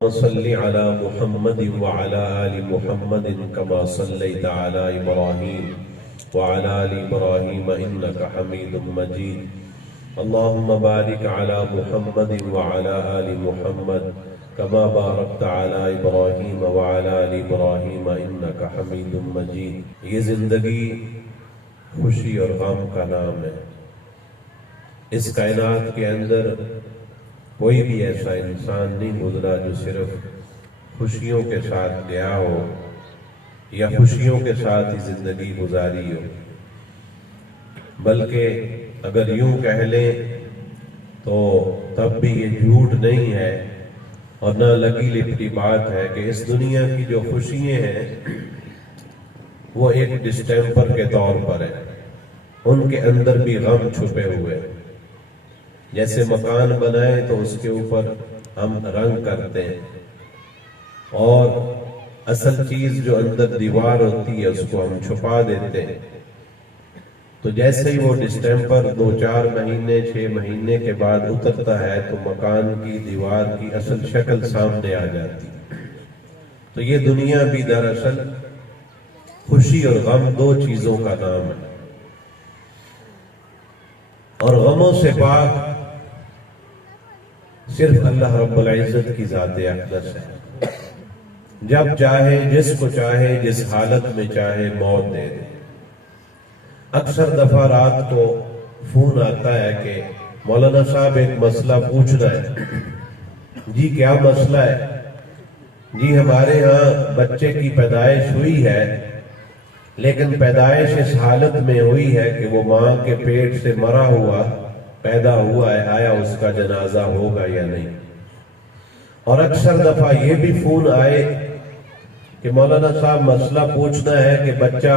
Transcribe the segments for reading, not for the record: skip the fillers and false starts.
صل على محمد وعلى آل محمد كما صليت على إبراهيم وعلى آل إبراهيم إنك حميد مجيد. اللهم بارك على محمد وعلى آل محمد كما باركت على إبراهيم وعلى آل إبراهيم إنك حميد مجيد. یہ زندگی خوشی اور غم کا نام ہے. اس کائنات کے اندر کوئی بھی ایسا انسان نہیں گزرا جو صرف خوشیوں کے ساتھ گیا ہو یا خوشیوں کے ساتھ ہی زندگی گزاری ہو، بلکہ اگر یوں کہہ لیں تو تب بھی یہ جھوٹ نہیں ہے اور نہ لگی لپٹی بات ہے کہ اس دنیا کی جو خوشیاں ہیں وہ ایک ڈسٹیمپر کے طور پر ہے، ان کے اندر بھی غم چھپے ہوئے. جیسے مکان بنائے تو اس کے اوپر ہم رنگ کرتے ہیں اور اصل چیز جو اندر دیوار ہوتی ہے اس کو ہم چھپا دیتے ہیں. تو جیسے ہی وہ ڈسٹیمپر 2-4 مہینے 6 مہینے کے بعد اترتا ہے تو مکان کی دیوار کی اصل شکل سامنے آ جاتی. تو یہ دنیا بھی دراصل خوشی اور غم دو چیزوں کا نام ہے، اور غموں سے پاک صرف اللہ رب العزت کی ذات اقدس ہے. جب چاہے جس کو چاہے جس حالت میں چاہے موت دے دے. اکثر دفعہ رات کو فون آتا ہے کہ مولانا صاحب ایک مسئلہ پوچھنا ہے. جی کیا مسئلہ ہے؟ جی ہمارے ہاں بچے کی پیدائش ہوئی ہے، لیکن پیدائش اس حالت میں ہوئی ہے کہ وہ ماں کے پیٹ سے مرا ہوا پیدا ہوا ہے، آیا اس کا جنازہ ہوگا یا نہیں. اور اکثر دفعہ یہ بھی فون آئے کہ مولانا صاحب مسئلہ پوچھنا ہے کہ بچہ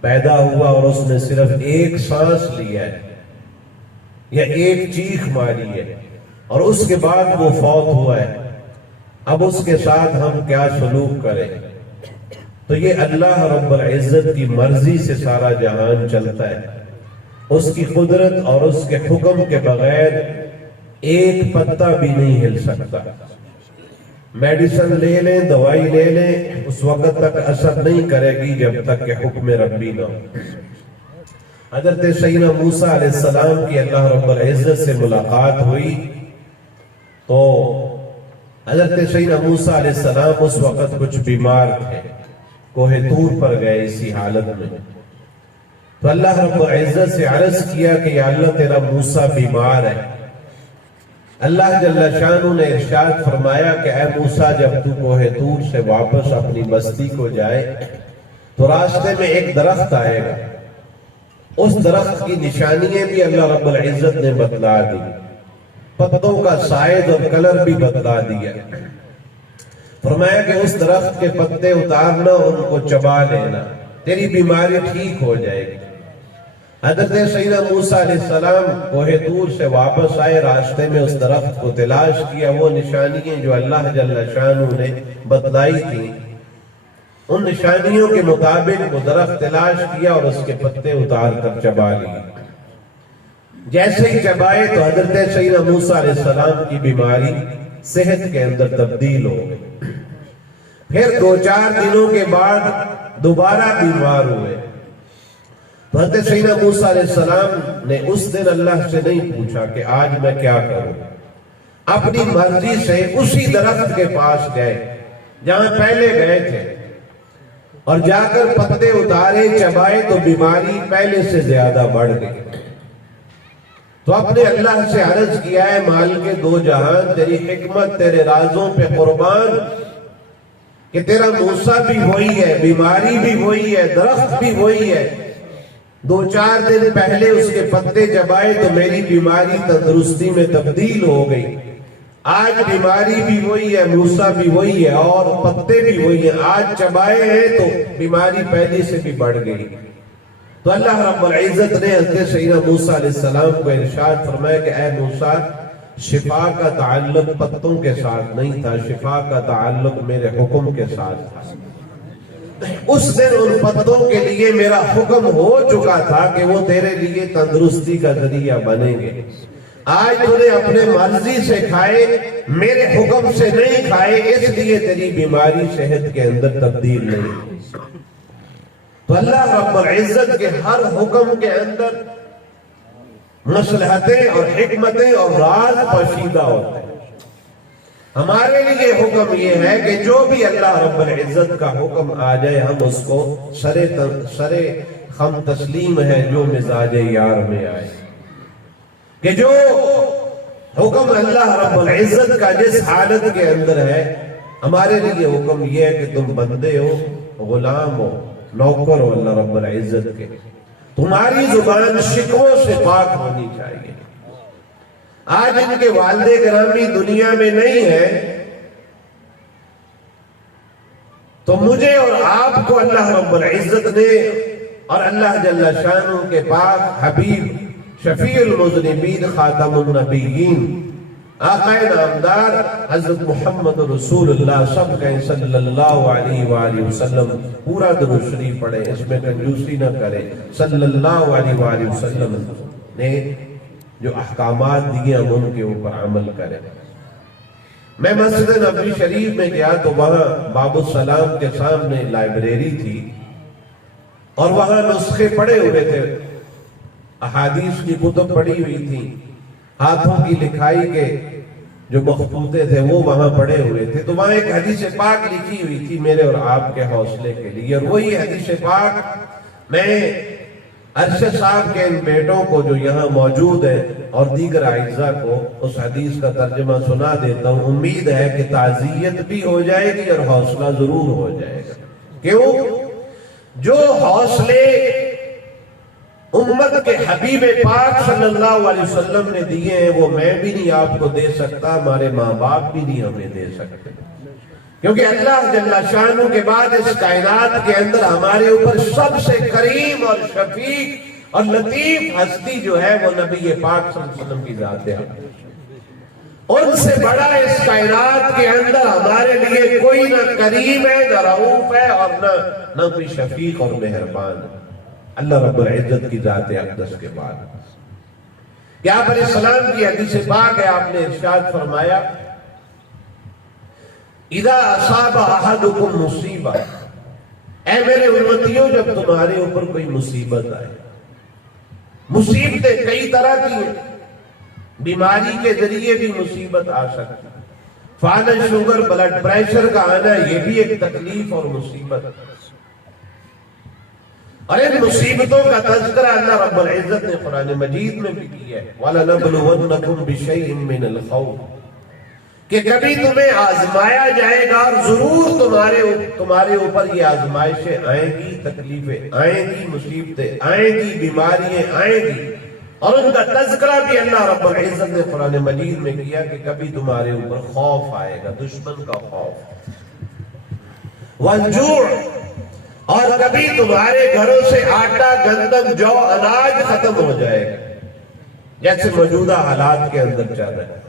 پیدا ہوا اور اس نے صرف ایک سانس لیا ہے یا ایک چیخ ماری ہے اور اس کے بعد وہ فوت ہوا ہے، اب اس کے ساتھ ہم کیا سلوک کریں؟ تو یہ اللہ رب العزت کی مرضی سے سارا جہان چلتا ہے. اس کی قدرت اور اس کے حکم کے بغیر ایک پتا بھی نہیں ہل سکتا. میڈیسن لے لیں، دوائی لے لیں، اس وقت تک اثر نہیں کرے گی جب تک کہ حکم ربی نہ ہو. حضرت سیدنا موسیٰ علیہ السلام کی اللہ رب العزت سے ملاقات ہوئی تو حضرت سیدنا موسیٰ علیہ السلام اس وقت کچھ بیمار تھے، کوہ طور پر گئے اسی حالت میں. تو اللہ رب العزت سے عرض کیا کہ یا اللہ تیرا موسیٰ بیمار ہے. اللہ جل شانہ نے ارشاد فرمایا کہ اے موسیٰ جب تو کوہ طور سے واپس اپنی بستی کو جائے تو راستے میں ایک درخت آئے گا. اس درخت کی نشانیاں بھی اللہ رب العزت نے بتلا دی، پتوں کا سائز اور کلر بھی بتلا دیا. فرمایا کہ اس درخت کے پتے اتارنا، ان کو چبا لینا، تیری بیماری ٹھیک ہو جائے گی. حضرت سیدنا موسیٰ علیہ السلام کوہ طور سے واپس آئے، راستے میں اس درخت کو تلاش کیا. وہ نشانیاں جو اللہ جل شانہ نے بتلائی تھی ان نشانیوں کے مطابق وہ درخت تلاش کیا اور اس کے پتے اتار کر چبا لیے. جیسے ہی چبائے تو حضرت سیدنا موسیٰ علیہ السلام کی بیماری صحت کے اندر تبدیل ہو گئی. پھر 2-4 دنوں کے بعد دوبارہ بیمار ہوئے. حضرت سیدنا موسیٰ علیہ السلام نے اس دن اللہ سے نہیں پوچھا کہ آج میں کیا کروں. اپنی مرضی سے اسی درخت کے پاس گئے جہاں پہلے گئے تھے اور جا کر پتے اتارے، چبائے تو بیماری پہلے سے زیادہ بڑھ گئی. تو اپنے اللہ سے عرض کیا ہے مالک دو جہان، تیری حکمت تیرے رازوں پہ قربان کہ تیرا موسیٰ بھی وہی ہے، بیماری بھی وہی ہے، درخت بھی وہی ہے. 2-4 دن پہلے اس کے پتے چبائے تو میری بیماری تندرستی میں تبدیل ہو گئی. آج بیماری بھی وہی ہے، موسیٰ بھی وہی ہے اور پتے بھی وہی ہیں. آج چبائے ہیں تو بیماری پہلے سے بھی بڑھ گئی. تو اللہ رب العزت نے حضرت سیدنا موسیٰ علیہ السلام کو ارشاد فرمایا کہ اے موسیٰ، شفا کا تعلق پتوں کے ساتھ نہیں تھا، شفا کا تعلق میرے حکم کے ساتھ تھا. اس دن ان پتوں کے لیے میرا حکم ہو چکا تھا کہ وہ تیرے لیے تندرستی کا ذریعہ بنیں گے. آج تو نے اپنے مرضی سے کھائے، میرے حکم سے نہیں کھائے، اس لیے تیری بیماری صحت کے اندر تبدیل نہیں۔ تو اللہ رب العزت کے ہر حکم کے اندر مصلحتیں اور حکمتیں اور راز پوشیدہ ہوتے ہیں۔ ہمارے لیے حکم یہ ہے کہ جو بھی اللہ رب العزت کا حکم آ جائے ہم اس کو سرے ہم تسلیم ہے جو مزاج یار میں آئے، کہ جو حکم اللہ رب العزت کا جس حالت کے اندر ہے، ہمارے لیے حکم یہ ہے کہ تم بندے ہو، غلام ہو، نوکر ہو اللہ رب العزت کے، تمہاری زبان شکووں سے پاک ہونی چاہیے۔ آج ان کے والد گرامی دنیا میں نہیں ہے تو مجھے اور آپ کو اللہ رب العزت نے اور اللہ جل شانہ کے پاک حبیب شفیع المذنبین خاتم النبیین آقا نامدار حضرت محمد رسول اللہ سب کہیں صلی اللہ علیہ وآلہ وسلم، پورا درود شریف پڑھے، اس میں کنجوسی نہ کرے، صلی اللہ علیہ وآلہ وسلم نے جو احکامات دیے ہم ان کے اوپر عمل کریں۔ میں مسجد نبوی شریف میں گیا تو وہاں باب السلام کے سامنے لائبریری تھی اور وہاں نسخے پڑے ہوئے تھے، احادیث کی کتب پڑی ہوئی تھی، ہاتھوں کی لکھائی کے جو مخطوطے تھے وہ وہاں پڑے ہوئے تھے، تو وہاں ایک حدیث پاک لکھی ہوئی تھی میرے اور آپ کے حوصلے کے لیے، اور وہی حدیث پاک میں ارشد صاحب کے ان بیٹوں کو جو یہاں موجود ہیں اور دیگر اعزاء کو اس حدیث کا ترجمہ سنا دیتا ہوں، امید ہے کہ تعزیت بھی ہو جائے گی اور حوصلہ ضرور ہو جائے گا۔ کیوں؟ جو حوصلے امت کے حبیب پاک صلی اللہ علیہ وسلم نے دیے ہیں وہ میں بھی نہیں آپ کو دے سکتا، ہمارے ماں باپ بھی نہیں ہمیں دے سکتے، کیونکہ اللہ جل شانہ کے بعد اس کائنات کے اندر ہمارے اوپر سب سے کریم اور شفیق اور لطیف ہستی جو ہے وہ نبی پاک صلی اللہ علیہ وسلم کی ذات ہے۔ ان سے بڑا اس کائنات کے اندر ہمارے لیے کوئی نہ کریم ہے، نہ رؤوف ہے اور نہ کوئی شفیق اور مہربان ہے، اللہ رب العزت کی ذات اقدس کے بعد۔ کہ آپ علیہ السلام کی حدیث پاک ہے، آپ نے ارشاد فرمایا اذا اصاب احدکم مصیبہ، اے میرے امتیوں جب تمہارے اوپر کوئی مصیبت آئے، مصیبتیں کئی طرح کی ہیں، بیماری کے ذریعے بھی مصیبت آ سکتی، فالج شوگر بلڈ پریشر کا آنا یہ بھی ایک تکلیف اور مصیبت، اور ان مصیبتوں کا تذکرہ اللہ رب العزت نے قرآن مجید میں بھی کیا ہے، وَلَنَبْلُوَنَّكُمْ بِشَيْءٍ مِّنَ الْخَوْفِ، کہ کبھی تمہیں آزمایا جائے گا اور ضرور تمہارے اوپر یہ آزمائشیں آئیں گی، تکلیفیں آئیں گی، مصیبتیں آئیں گی، بیماریاں آئیں گی، اور ان کا تذکرہ بھی اللہ رب العزت نے قرآن مجید میں کیا کہ کبھی تمہارے اوپر خوف آئے گا، دشمن کا خوف، والجوع، اور کبھی تمہارے گھروں سے آٹا، گندم، جو، اناج ختم ہو جائے گا، جیسے موجودہ حالات کے اندر چل رہے ہیں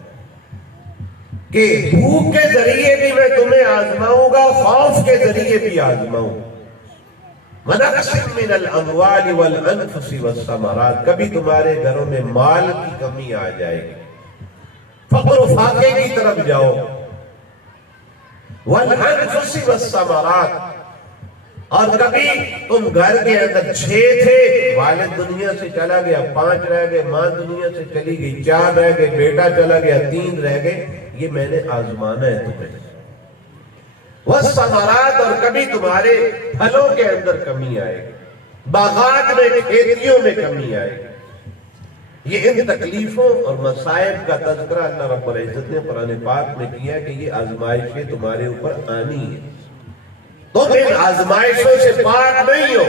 کہ بھوک کے ذریعے بھی میں تمہیں آزماؤں گا، خوف کے ذریعے بھی آزماؤں گا، وَنَقْصٍ مِّنَ الْأَمْوَالِ وَالْأَنفُسِ وَالثَّمَرَاتِ، کبھی تمہارے گھروں میں مال کی کمی آ جائے گی، فقر و فاقے کی طرف جاؤ، وَالْأَنفُسِ وَالثَّمَرَاتِ، اور کبھی تم گھر کے اندر 6 تھے، والد دنیا سے چلا گیا، 5 رہ گئے، ماں دنیا سے چلی گئی، 4 رہ گئے، بیٹا چلا گیا، 3 رہ گئے، یہ میں نے آزمانا ہے تمہیں، والثمرات، اور کبھی تمہارے پھلوں کے اندر کمی آئے گی، باغات میں، کھیتیوں میں کمی آئے گی، یہ ان تکلیفوں اور مصائب کا تذکرہ اللہ رب العزت نے قرآن پاک میں کیا کہ یہ آزمائشیں تمہارے اوپر آنی ہیں، تم ان آزمائشوں سے پاک نہیں ہو،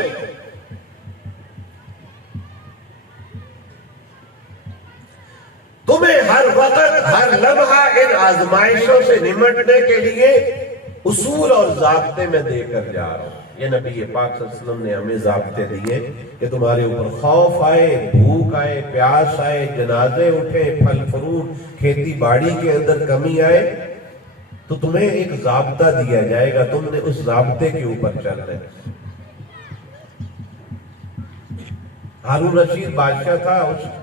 تمہیں ہر وقت ہر لمحہ ان آزمائشوں سے نمٹنے کے لیے اصول اور ضابطے میں دے کر جا رہا ہوں۔ یہ نبی پاک صلی اللہ علیہ وسلم نے ہمیں ضابطے دیے کہ تمہارے اوپر خوف آئے، بھوک آئے، پیاس آئے، جنازے اٹھے، پھل فروٹ کھیتی باڑی کے اندر کمی آئے تو تمہیں ایک ضابطہ دیا جائے گا، تم نے اس ضابطے کے اوپر چلنا ہے۔ ہارون رشید بادشاہ تھا،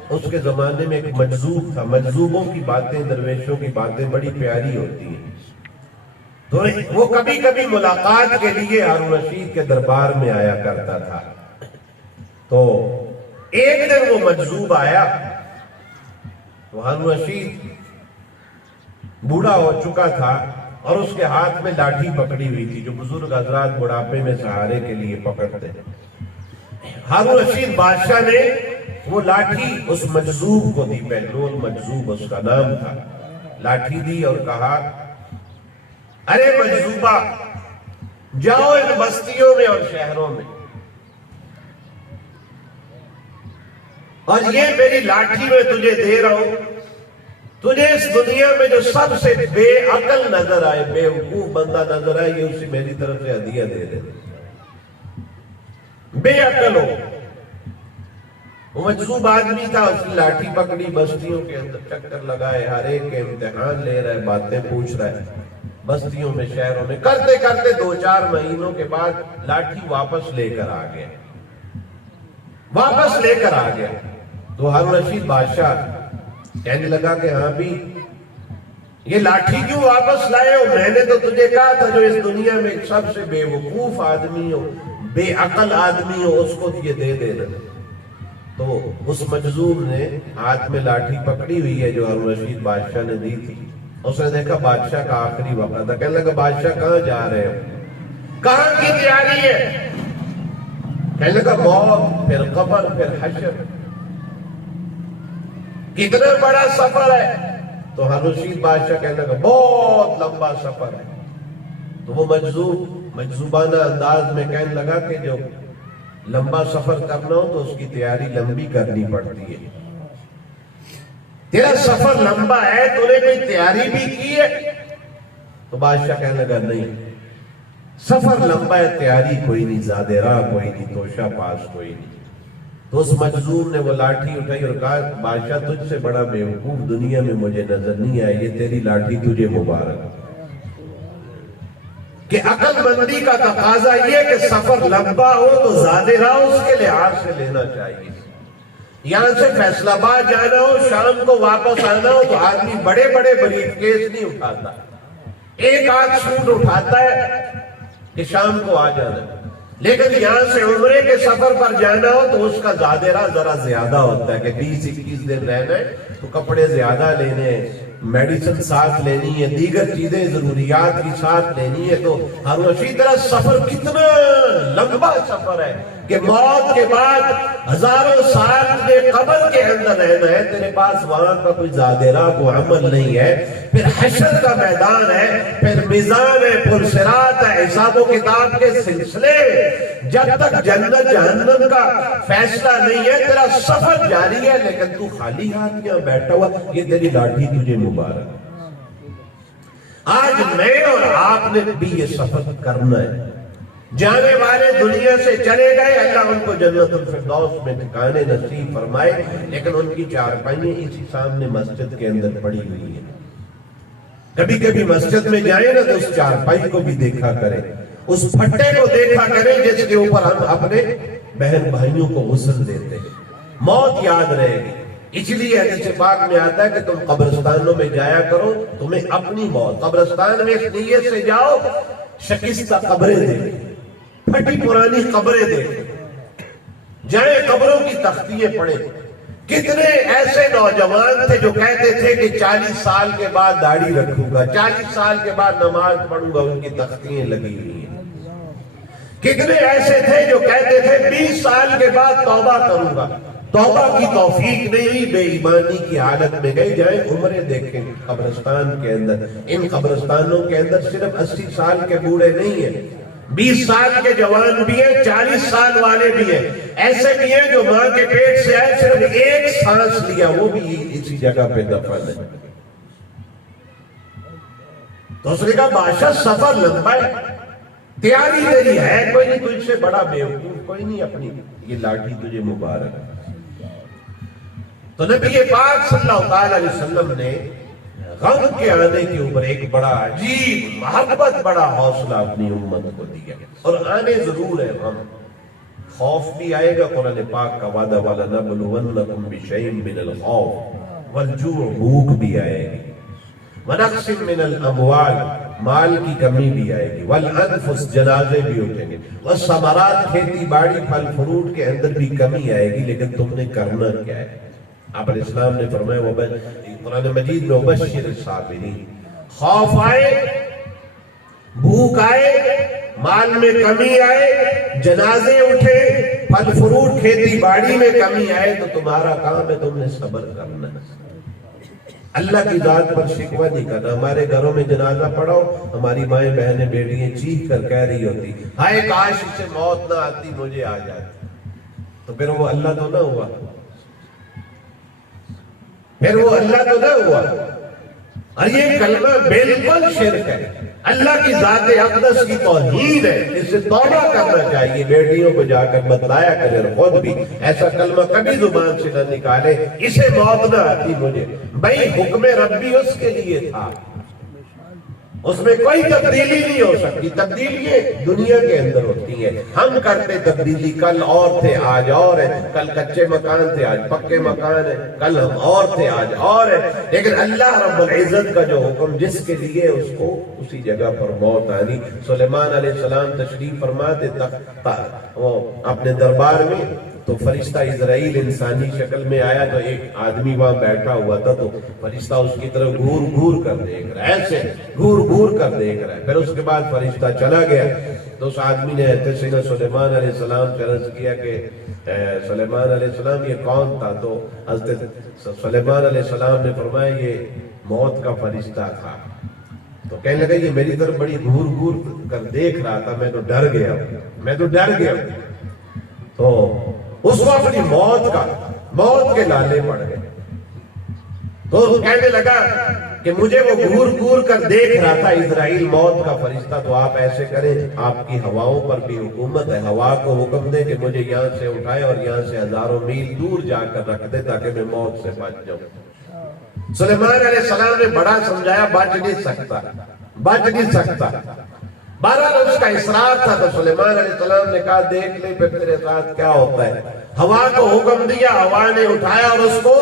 اس کے زمانے میں ایک مجذوب تھا. مجذوبوں کی باتیں، درویشوں کی باتیں بڑی پیاری ہوتی ہیں. تو وہ کبھی کبھی ملاقات کے لیے ہارون رشید کے دربار میں آیا کرتا تھا. تو ایک دن وہ مجذوب آیا تو ہارون رشید بوڑھا ہو چکا تھا اور اس کے ہاتھ میں لاٹھی پکڑی ہوئی تھی، جو بزرگ حضرات بڑھاپے میں سہارے کے لیے پکڑتے. ہارون رشید بادشاہ نے وہ لاٹھی اس مجذوب کو دی، بہلول مجذوب اس کا نام تھا. لاٹھی دی اور کہا، ارے مجذوبہ، جاؤ ان بستیوں میں اور شہروں میں، اور یہ میری لاٹھی میں تجھے دے رہا ہوں. تجھے اس دنیا میں جو سب سے بے عقل نظر آئے، بے وقوف بندہ نظر آئے، یہ اسے میری طرف سے ہدیہ دے دے. بے عقل ہو. وہ مجذوب آدمی تھا، اس نے لاٹھی پکڑی، بستیوں کے اندر چکر لگائے، ہر ایک کے امتحان لے رہا ہے، باتیں پوچھ رہا ہے، بستیوں میں شہروں میں. کرتے کرتے 2-4 مہینوں کے بعد لاٹھی واپس لے کر آ گیا. واپس لے کر آ گیا تو ہارون رشید بادشاہ کہنے لگا کہ ہاں بھی یہ لاٹھی کیوں واپس لائے ہو؟ میں نے تو تجھے کہا تھا جو اس دنیا میں سب سے بے وقوف آدمی ہو، بے عقل آدمی ہو، اس کو یہ دے دینا. تو اس مجذوب نے ہاتھ میں لاٹھی پکڑی ہوئی ہے جو ہارون رشید بادشاہ نے دی تھی. اس نے دیکھا بادشاہ کا آخری وقت تھا. کہنے لگا، بادشاہ کہاں جا رہے ہو؟ کہاں کی تیاری ہے؟ کہنے لگا، موت، پھر قبر، پھر حشر، کتنا بڑا سفر ہے. تو ہارون رشید بادشاہ کہنے لگا، بہت لمبا سفر ہے. تو وہ مجذوبانہ انداز میں کہنے لگا کہ جو لمبا سفر کرنا ہو تو اس کی تیاری لمبی کرنی پڑتی ہے. تیرا سفر لمبا ہے، تو نے کوئی تیاری بھی کی ہے؟ تو بادشاہ کہنے لگا، نہیں، سفر لمبا ہے، تیاری کوئی نہیں، زیادہ راہ کوئی نہیں، توشہ پاس کوئی نہیں. تو اس مجذوب نے وہ لاٹھی اٹھائی اور کہا، بادشاہ تجھ سے بڑا بیوقوف دنیا میں مجھے نظر نہیں آیا، یہ تیری لاٹھی تجھے مبارک. کہ عقل مندی کا تقاضا یہ کہ سفر لمبا ہو تو زیادہ راہ اس کے لحاظ سے لینا چاہیے. یہاں سے فیصل آباد جانا ہو، شام کو واپس آنا ہو تو آدمی بڑے بڑے بریف کیس نہیں اٹھاتا، ایک آدھ سوٹ اٹھاتا ہے کہ شام کو آ جانا. لیکن یہاں سے عمرے کے سفر پر جانا ہو تو اس کا زیادہ راہ ذرا زیادہ ہوتا ہے کہ 20-21 دن رہنا ہے تو کپڑے زیادہ لینے ہیں، میڈیسن ساتھ لینی ہے، دیگر چیزیں ضروریات کی ساتھ لینی ہے. تو ہارون رشید طرح سفر کتنا لمبا سفر ہے کہ موت کے بعد ہزاروں سال کے قبر کے اندر رہنا ہے، تیرے پاس وہاں کا کوئی زیادہ راہ کو عمل نہیں ہے. پھر حشر کا میدان ہے، پھر میزان ہے، پھر صراط ہے، حساب و کتاب کے سلسلے. جب تک جنت جہنم کا فیصلہ نہیں ہے تیرا سفر جاری ہے، لیکن تو خالی ہاتھ یہاں بیٹھا ہوا، یہ تیری لاٹھی تجھے مبارک. آج میں اور آپ نے بھی یہ سفر کرنا ہے. جانے والے دنیا سے چلے گئے، اللہ ان کو جنت الفردوس میں ٹھکانے نصیب فرمائے، لیکن ان کی چارپائیاں اسی سامنے مسجد کے اندر پڑی ہوئی ہیں. کبھی کبھی مسجد میں جائیں نا تو اس چارپائی کو بھی دیکھا کریں، اس پھٹے کو دیکھا کریں جس کے اوپر ہم اپنے بہن بھائیوں کو غسل دیتے ہیں. موت یاد رہے گی. اس لیے حدیث پاک میں آتا ہے کہ تم قبرستانوں میں جایا کرو، تمہیں اپنی موت. قبرستان میں اس نیت سے جاؤ شکستہ قبریں دیکھیں، پھٹی پرانی قبریں دیکھیں، جائیں قبروں کی تختیاں پڑھیں. کتنے ایسے نوجوان تھے جو کہتے تھے کہ 40 سال کے بعد داڑھی رکھوں گا، 40 سال کے بعد نماز پڑھوں گا، ان کی تختیاں لگی ہوئی ہیں. کتنے ایسے تھے جو کہتے تھے 20 سال کے بعد توبہ کروں گا، توبہ کی توفیق نہیں ہوئی، بے ایمانی کی حالت میں گئے. جائیں عمریں دیکھیں قبرستان کے اندر. ان قبرستانوں کے اندر صرف 80 سال کے بوڑھے نہیں ہیں، 20 سال کے جوان بھی ہیں، 40 سال والے بھی ہیں. ایسے بھی ہیں جو ماں کے پیٹ سے آئے، صرف ایک سانس لیا، وہ بھی اسی جگہ پہ دفن ہے. تو اس نے کہا، بادشاہ سفر لمبا ہے، تیاری تیری ہے کوئی نہیں، تجھ سے بڑا بیوقوف کوئی نہیں، اپنی یہ لاٹھی تجھے مبارک. تو نبی پاک صلی اللہ علیہ وسلم نے غم کے آنے کے اوپر ایک بڑا عجیب محبت، بڑا حوصلہ اپنی امت کو دیا. اور آنے ضرور ہے غم، خوف بھی آئے گا، قرآن پاک کا وعدہ والا نبلونکم بشیء من الخوف والجوع، بھوک بھی آئے گی، ونقص من الاموال، مال کی کمی بھی آئے گی، والانفس، جنازے بھی اٹھیں گے، والثمرات، کھیتی باڑی پھل فروٹ کے اندر بھی کمی آئے گی، لیکن تم نے کرنا کیا ہے؟ آپ علیہ السلام نے فرمایا قرآن مجید میں وبشر الصابرین، خوف آئے، بھوک آئے، مال میں کمی آئے، جنازے اٹھے، پھل فروٹ کھیتی باڑی میں کمی آئے، تو تمہارا کام ہے تم نے صبر کرنا ہے، اللہ کی ذات پر شکوہ نہیں کرنا۔ ہمارے گھروں میں جنازہ پڑھو، ہماری مائیں بہنیں بیٹیاں چیخ کر کہہ رہی ہوتی، ہائے کاش اس سے موت نہ آتی، مجھے آ جاتی، تو پھر وہ اللہ تو نہ ہوا، پھر وہ اللہ تو نہ ہوا۔ اور یہ کلمہ بالکل شرک ہے، اللہ کی ذات اقدس کی توہین ہے، اس سے توبہ کرنا چاہیے۔ بیٹیوں کو جا کر بتلایا کرے، اور خود بھی ایسا کلمہ کبھی زبان سے نہ نکالے، اسے موت نہ آتی مجھے، بھئی حکم ربی اس کے لیے تھا، اس میں کوئی تبدیلی نہیں ہو سکتی۔ تبدیلی دنیا کے اندر ہوتی ہے، ہم کرتے تبدیلی، کل اور تھے آج اور ہے، کل کچے مکان تھے آج پکے مکان ہے، کل ہم اور تھے آج اور ہے، لیکن اللہ رب العزت کا جو حکم جس کے لیے، اس کو اسی جگہ پر موت آنی۔ سلیمان علیہ السلام تشریف فرماتے وہ اپنے دربار میں، تو فرشتہ اسرائیل انسانی شکل میں آیا، تو ایک آدمی وہاں بیٹھا ہوا تھا، تو فرشتہ اس کی طرف گھور گھور کر دیکھ رہا ہے، ایسے گھور گھور کر دیکھ رہا ہے۔ پھر اس کے بعد فرشتہ چلا گیا، تو اس آدمی نے سیدنا سلیمان علیہ السلام سے عرض کیا کہ سلیمان علیہ السلام یہ کون تھا؟ تو حضرت سلیمان علیہ السلام نے فرمایا یہ موت کا فرشتہ تھا۔ تو کہنے لگا یہ میری طرف بڑی گھور گھور کر دیکھ رہا تھا، میں تو ڈر گیا۔ تو اس وقت موت کے لالے پڑ گئے، تو کہنے لگا کہ مجھے وہ گھور گھور کر دیکھ رہا تھا اسرائیل موت کا فرشتہ، تو آپ ایسے کریں، آپ کی ہواؤں پر بھی حکومت ہے، ہوا کو حکم دے کہ مجھے یہاں سے اٹھائے اور یہاں سے ہزاروں میل دور جا کر رکھ دے تاکہ میں موت سے بچ جاؤں۔ سلیمان علیہ السلام نے بڑا سمجھایا، بچ نہیں سکتا۔ بہرحال اس کا اصرار تھا، تو سلیمان علیہ السلام نے کہا دیکھ لے پھر تیرے ساتھ کیا ہوتا ہے۔ ہوا کو حکم دیا، ہوا نے اٹھایا اور اس کو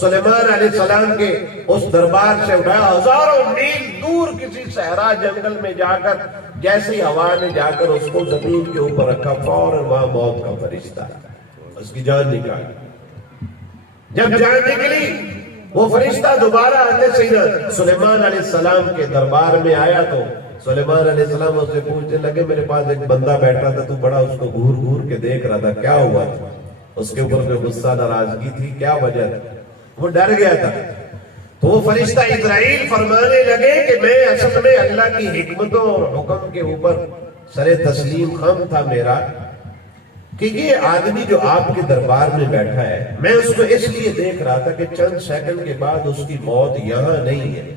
سلیمان علیہ السلام کے اس دربار سے اٹھایا، ہزاروں میل دور کسی صحرا جنگل میں جا کر، جیسی ہوا نے جا کر اس کو زمین کے اوپر رکھا، فوراً وہاں موت کا فرشتہ اس کی جان نکالی۔ جب جان نکلی، وہ فرشتہ دوبارہ سیدنا سلیمان علیہ السلام کے دربار میں آیا، تو سلیمان علیہ السلام اس سے پوچھنے لگے میرے پاس ایک بندہ بیٹھا تھا، تو بڑا اس کو گھور گھور کے دیکھ رہا تھا، کیا ہوا تھا؟ اس کے اوپر کوئی غصہ ناراضگی تھی، کیا وجہ تھی؟ وہ ڈر گیا تھا۔ تو وہ فرشتہ اسرائیل فرمانے لگے کہ میں اصل میں اللہ کی حکمتوں اور حکم کے اوپر سر تسلیم خم تھا میرا، کہ یہ آدمی جو آپ کے دربار میں بیٹھا ہے، میں اس کو اس لیے دیکھ رہا تھا کہ چند سیکنڈ کے بعد اس کی موت یہاں نہیں ہے،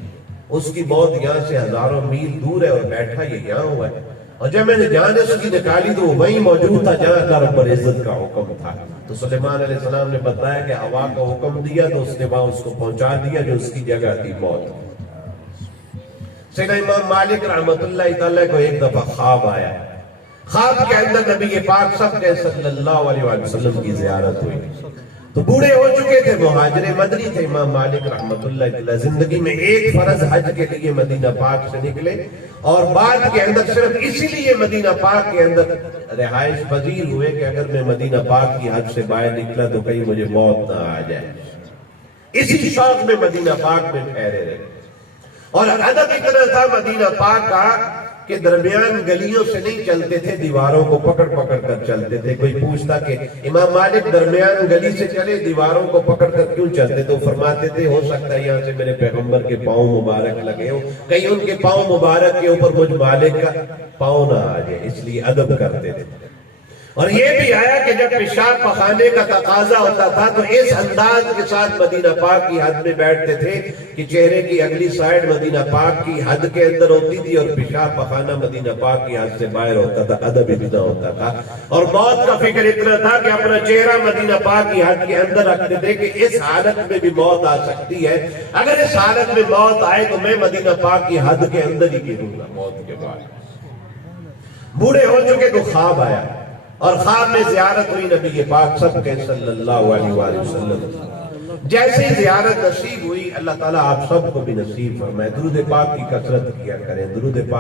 اس کی موت یہاں سے ہزاروں میل دور ہے، اور بیٹھا یہ یہاں ہوا ہے، اور جب میں نے جان اس کی نکالی تو وہ وہیں موجود تھا جہاں اللہ رب العزت کا حکم تھا۔ تو سلیمان علیہ السلام نے بتایا کہ ہوا کا حکم دیا، تو اس نے وہاں اس کو پہنچا دیا جو اس کی جگہ تھی موت۔ سیدنا امام مالک رحمت اللہ تعالیٰ کو ایک دفعہ خواب آیا، خواب کے اندر نبی پاک صلی اللہ علیہ وسلم کی زیارت ہوئی، تو بوڑھے ہو چکے تھے، مہاجر مدنی تھے امام مالک رحمت اللہ علیہ، زندگی میں ایک فرض حج کے لیے مدینہ پاک سے نکلے، اور بعد کے اندر صرف اسی لیے مدینہ پاک کے اندر رہائش پذیر ہوئے کہ اگر میں مدینہ پاک کی حد سے باہر نکلا تو کہیں مجھے موت نہ آ جائے، اسی شوق میں مدینہ پاک میں ٹھہرے رہے۔ اور ادب اتنا تھا مدینہ پاک کا کہ درمیان گلیوں سے نہیں چلتے تھے، دیواروں کو پکڑ پکڑ کر چلتے تھے۔ کوئی پوچھتا کہ امام مالک درمیان گلی سے چلے، دیواروں کو پکڑ کر کیوں چلتے؟ تو فرماتے تھے ہو سکتا ہے یہاں سے میرے پیغمبر کے پاؤں مبارک لگے ہو، کہیں ان کے پاؤں مبارک کے اوپر مجھ مالک کا پاؤں نہ آ جائے، اس لیے ادب کرتے تھے۔ اور یہ بھی آیا کہ جب پیشاب پخانے کا تقاضا ہوتا تھا تو اس انداز کے ساتھ مدینہ پاک کی حد میں بیٹھتے تھے کہ چہرے کی اگلی سائڈ مدینہ پاک کی حد کے اندر ہوتی تھی اور پیشاب پخانہ مدینہ پاک کی حد سے باہر ہوتا تھا۔ ادب اتنا ہوتا تھا اور موت کا فکر اتنا تھا کہ اپنا چہرہ مدینہ پاک کی حد کے اندر رکھتے تھے کہ اس حالت میں بھی موت آ سکتی ہے، اگر اس حالت میں موت آئے تو میں مدینہ پاک کی حد کے اندر ہی گروں گا موت کے بعد۔ بوڑھے ہو چکے تو خواب آیا، اور خواب میں زیارت ہوئی نبی پاک سب کے صلی اللہ علیہ وآلہ وسلم. جیسے زیارت نصیب ہوئی اللہ تعالیٰ آپ سب کو بھی نصیب فرمائے. درود پاک کی کثرت کیا کریں. درود پاک